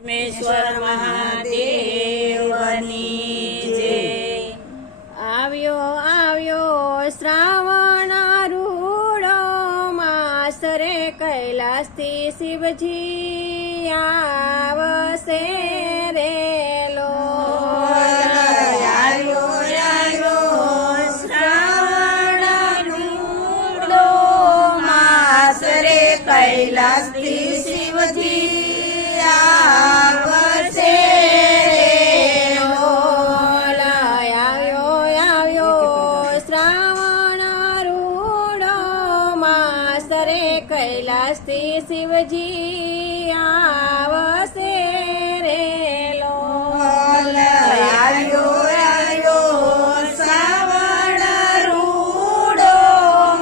પરમેશ્વર મહાદેવની જય। આવ્યો આવ્યો શ્રાવણ રૂડો માસ રે, કૈલાસથી શિવજી આવશે રે લો। આવ્યો આવ્યો શ્રાવણ રૂડો માસ રે, કૈલાસથી શિવજી આવશે રે લોલ। આવ્યો આવ્યો શ્રાવણ રૂડો માસ રે, કૈલાસથી શિવજી આવશે રે લોલ। આવ્યો આવ્યો શ્રાવણ રૂડો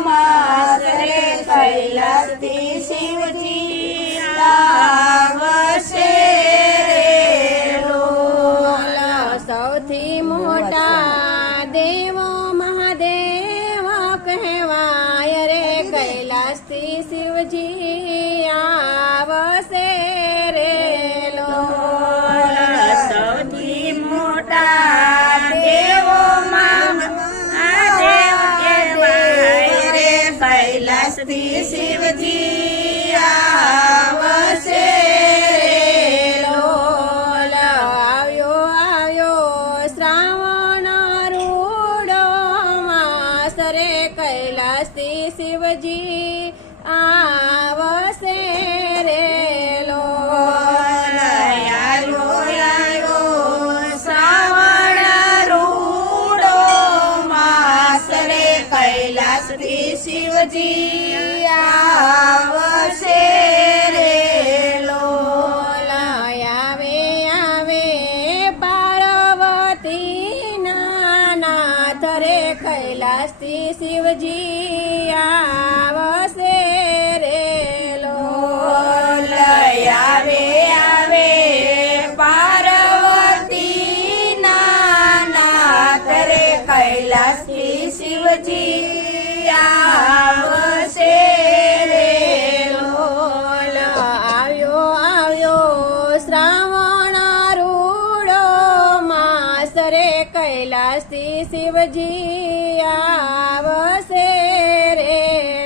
માસ રે, કૈલાસથી શિવજી આવશે રે લોલ। સૌથી મોટા દેવો મહાદેવ કહેવાય રે, કૈલાસથી શિવજી આવશે રે લોલ। સૌથી મોટા દેવો મહાદેવ કહેવાય રે, કૈલાસથી શિવજી આવશે રે લોલ। આવ્યો આવ્યો શ્રાવણ રૂડો માસ રે, કૈલાસથી શિવજી આવશે રે લોલ। આવ્યો આવ્યો શ્રાવણ રૂડો માસ રે, કૈલાસથી શિવજી આવશે રે લોલ। આવે આવે પાર્વતી નાથ રે, કૈલાસથી શિવજી આવશે રે લોલ। આવે આવે પાર્વતી નાથ રે, કૈલાસથી શિવજી આવશે રે લોલ। આવ્યો આવ્યો શ્રાવણ રૂડો માસ રે, કૈલાસથી શિવજી આવશે રે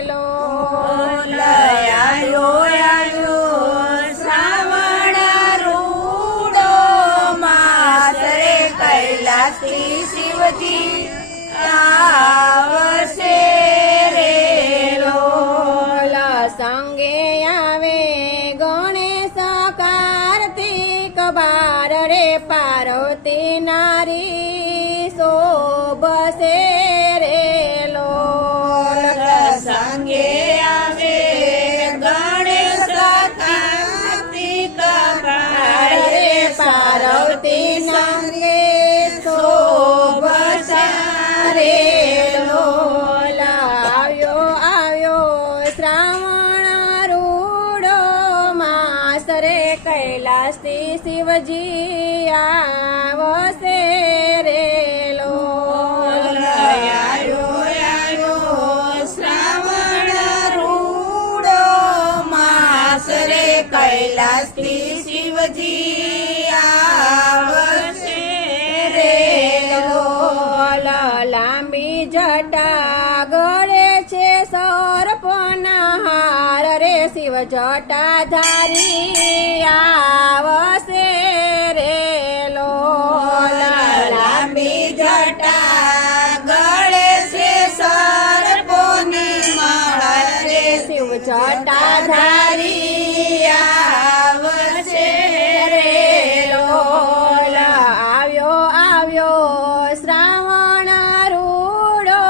લોલ। આવ્યો આવ્યો શ્રાવણ રૂડો માસ રે, કૈલાસથી શિવજી આવશે રે લોલ। સંગે આવે ગણેશ કાર્તિક બાર રે, પાર્વતી નારી શોભશે રે લોલ। સંગે આવે ગણેશ કાર્તિક બાર રે, પાર્વતી સંગે શોભશે રે લોલ। આવ્યો આવ્યો શ્રાવણ રૂડો માસ રે, કૈલાસથી શિવજી આવશે રે લોલ। આવ્યો આવ્યો શ્રાવણ રૂડો માસ રે, કૈલાસથી શિવજી આવશે રે લોલ। લાંબી જટા ગળે છે સર્પના હાર રે, શિવ જટાધારી આવશે રે લોલ। લાંબી જટા ગળે છે સર્પોની માળા રે, શિવ જટાધારી આવશે રે લોલ। આવ્યો આવ્યો શ્રાવણ રૂડો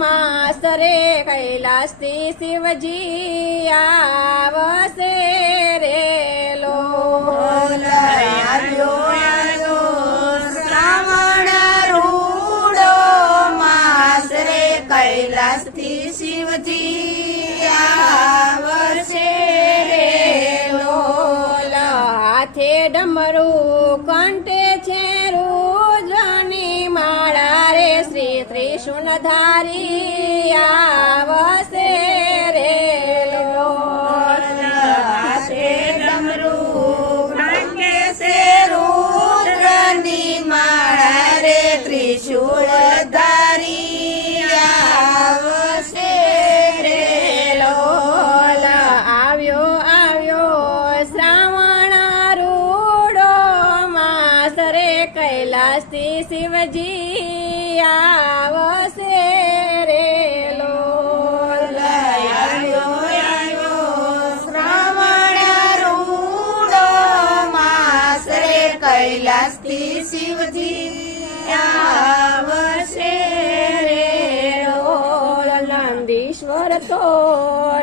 માસ રે, કૈલાસથી શિવજી આવશે રે લોલ। આવ્યો આવ્યો શ્રાવણ રૂડો માસ રે, કૈલાસથી શિવજી આવશે રે લોલ। હાથે ડમરું કંઠે છે રુદ્રની માળા રે, શ્રી ત્રિશુલધારી આવશે રે લોલ। હાથે ડમરું કંઠે કૈલાસથી શિવજી આવશે રે લોલ આવ્યો શ્રાવણ રૂડો માસ રે કૈલાસથી શિવજી આવશે રે લોલ નંદીશ્વર તો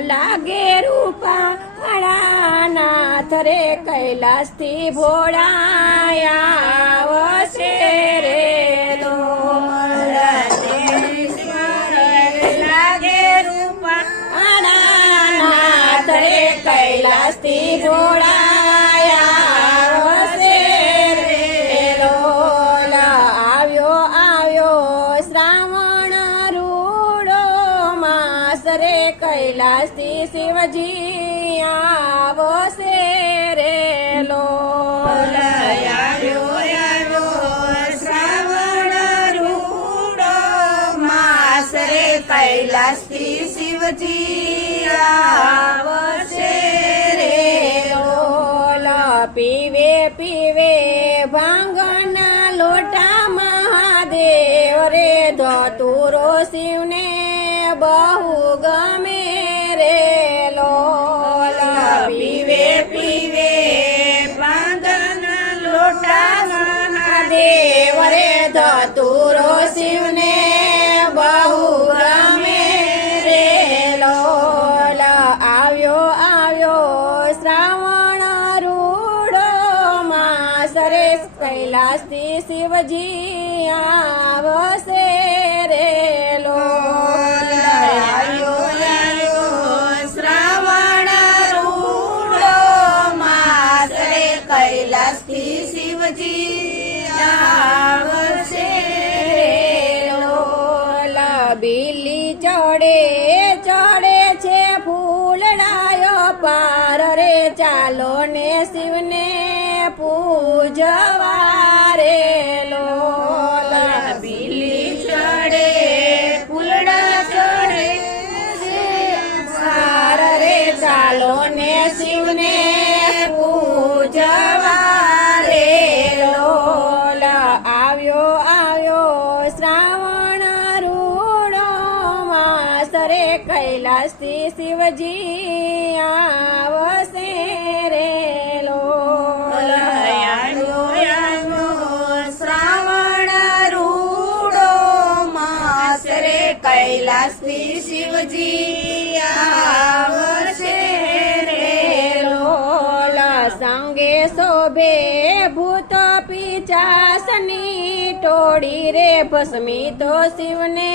લાગે રૂપા નાથ રે કૈલાસથી ભોળાયા આવશે રે લોલ લાગે રૂપા નાથ રે કૈલાસથી ભોળાયા આવશે રે લોલ આવ્યો શ્રાવણ રૂડો માસ રે કૈલાસથી શિવજી આવશે રે લોલ આવ્યો શ્રાવણ રૂડો માસ રે કૈલાસથી શિવજી આવશે રે લોલ પીવે ભાંગના લોટા મહાદેવ રે ધતુરો શિવને બહુ ગમે રે લોલ પીવે ભાંગન લોટા મહાદેવ રે ધતુરો શિવને બહુ ગમે રે લોલ આવ્યો શ્રાવણ રૂડો માસ રે કૈલાસથી શિવજી આવશે રે લોલ આવ્યો શ્રાવણ રૂડો માસ રે કૈલાસથી શિવજી આવશે રે લોલ બીલી ચડે છે ફૂલડાયો પાર રે ચાલો ને શિવને પૂજવા રે લોલ બીલી ચડે ફૂલડા ચડે પાર રે ચાલો ને શિવને પૂજવા રે લોલ આવ્યો શ્રાવણ રૂડો માસ રે કૈલાસથી શિવજી આવશે રે લોલ આવ્યો શ્રાવણ રૂડો માસ રે કૈલાસથી શિવજી આવશે રે લોલ સંગે શોભે ભૂત પિચાસની ટોળી રે ભસ્મી તો શિવને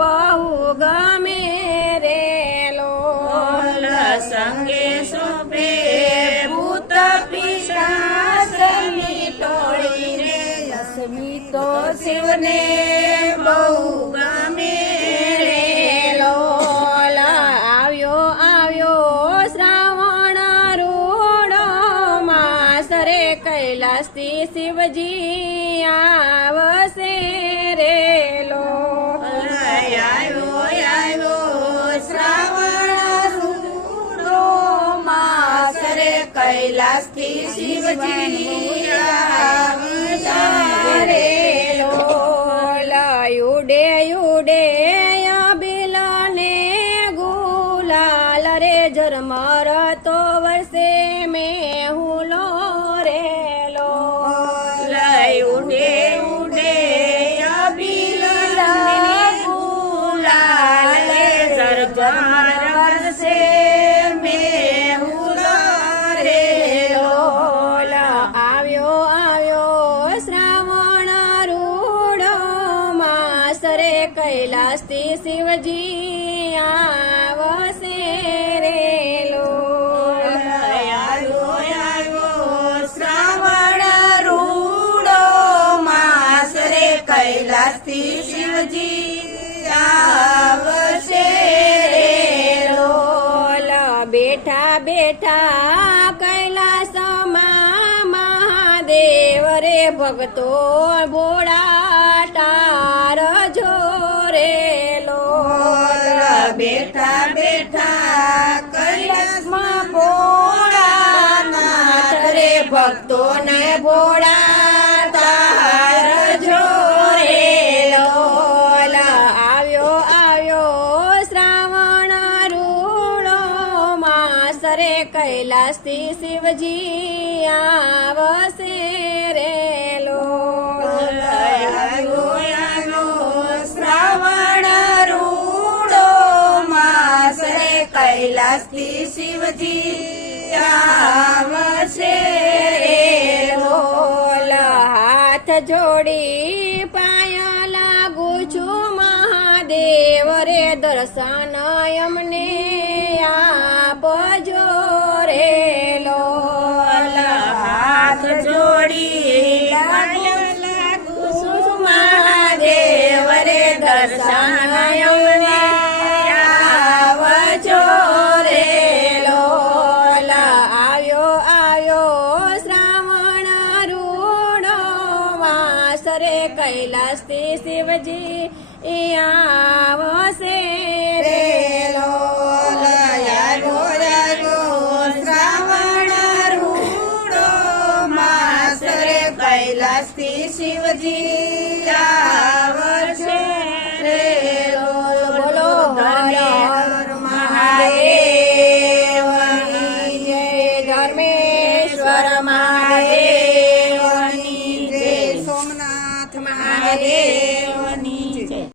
બહુ ગમે રે લોલ સંગે શોભે ભૂત પિશાચની ટોળી રે ભસ્મી તો શિવને બહુ ગમે રે લોલ આવ્યો શ્રાવણ રૂડો માસ રે કૈલાસથી શિવજી આવશે રે લોલ આવ્યો શ્રાવણ રૂડો માસ રે કૈલાસથી શિવજી આવશે રે લોલ યુડે બિલને ગુલાલ રે ઝરમર તો વર્ષે મેં હુલો રે લોલ ઉડે અબીલ ગુલાલ રે ઝરઝર વરસે મેહુલ રે લોલ આવ્યો શ્રાવણ રૂડો માસ રે કૈલાસથી શિવજી આવશે રે લોલ શ્રાવણ રૂડો માસ રે કૈલાસથી શિવજી આવશે રે લોલ બેઠા કૈલાસમાં મહાદેવ રે ભક્તો ભોળા તાર જોરે લોલ બેઠા કૈલાસમાં ભોળાનાથ રે ભક્તોને ભોળા તાર શિવજી આવશે રે લોલ હાથ જોડી પાયા લાગુ છું મહાદેવ રે દર્શન અમને આપજો રે લોલ હાથ જોડી લાગુ છું મહાદેવ રે દર્શન અમને આવજો રે લોલ આવ્યો આવ્યો શ્રાવણ રૂડો વાસ રે કૈલાસથી શિવજી આવશે